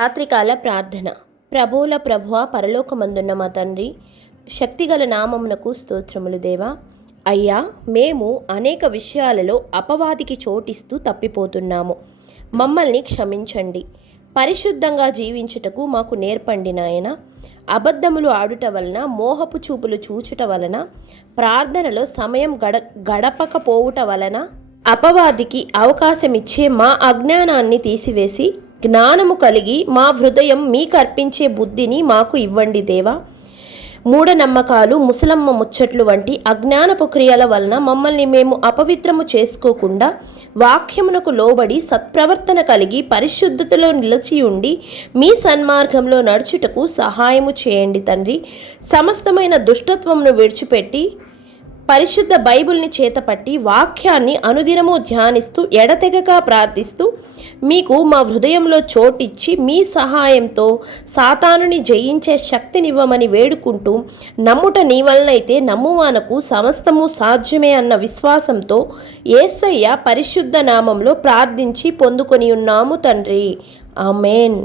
రాత్రికాల ప్రార్థన. ప్రభువుల ప్రభువ పరలోకమందున్న మా తండ్రి శక్తిగల నామమునకు స్తోత్రములు దేవా. అయ్యా మేము అనేక విషయాలలో అపవాదికి చోటిస్తూ తప్పిపోతున్నాము. మమ్మల్ని క్షమించండి. పరిశుద్ధంగా జీవించుటకు మాకు నేర్పండి నాయన. అబద్ధములు ఆడుట వలన మోహపు చూపులు చూచుట వలన ప్రార్థనలో సమయం గడ గడపకపోవుట వలన అపవాదికి అవకాశమిచ్చే మా అజ్ఞానాన్ని తీసివేసి జ్ఞానము కలిగి మా హృదయం మీకు అర్పించే బుద్ధిని మాకు ఇవ్వండి దేవా. మూఢనమ్మకాలు ముసలమ్మ ముచ్చట్లు వంటి అజ్ఞానపు క్రియల వలన మమ్మల్ని మేము అపవిత్రము చేసుకోకుండా వాక్యమునకు లోబడి సత్ప్రవర్తన కలిగి పరిశుద్ధతలో నిలిచి ఉండి మీ సన్మార్గంలో నడుచుటకు సహాయము చేయండి తండ్రి. సమస్తమైన దుష్టత్వమును విడిచిపెట్టి పరిశుద్ధ బైబిల్ని చేతపట్టి వాక్యాన్ని అనుదినము ధ్యానిస్తూ ఎడతెగక ప్రార్థిస్తూ మీకు మా హృదయంలో చోటిచ్చి మీ సహాయంతో సాతానుని జయించే శక్తినివ్వమని వేడుకుంటూ నమ్ముట నీ వలనైతే నమ్మువానకు సమస్తము సాధ్యమే అన్న విశ్వాసంతో ఏసయ్య పరిశుద్ధ నామంలో ప్రార్థించి పొందుకొని ఉన్నాము తండ్రి. ఆమెన్.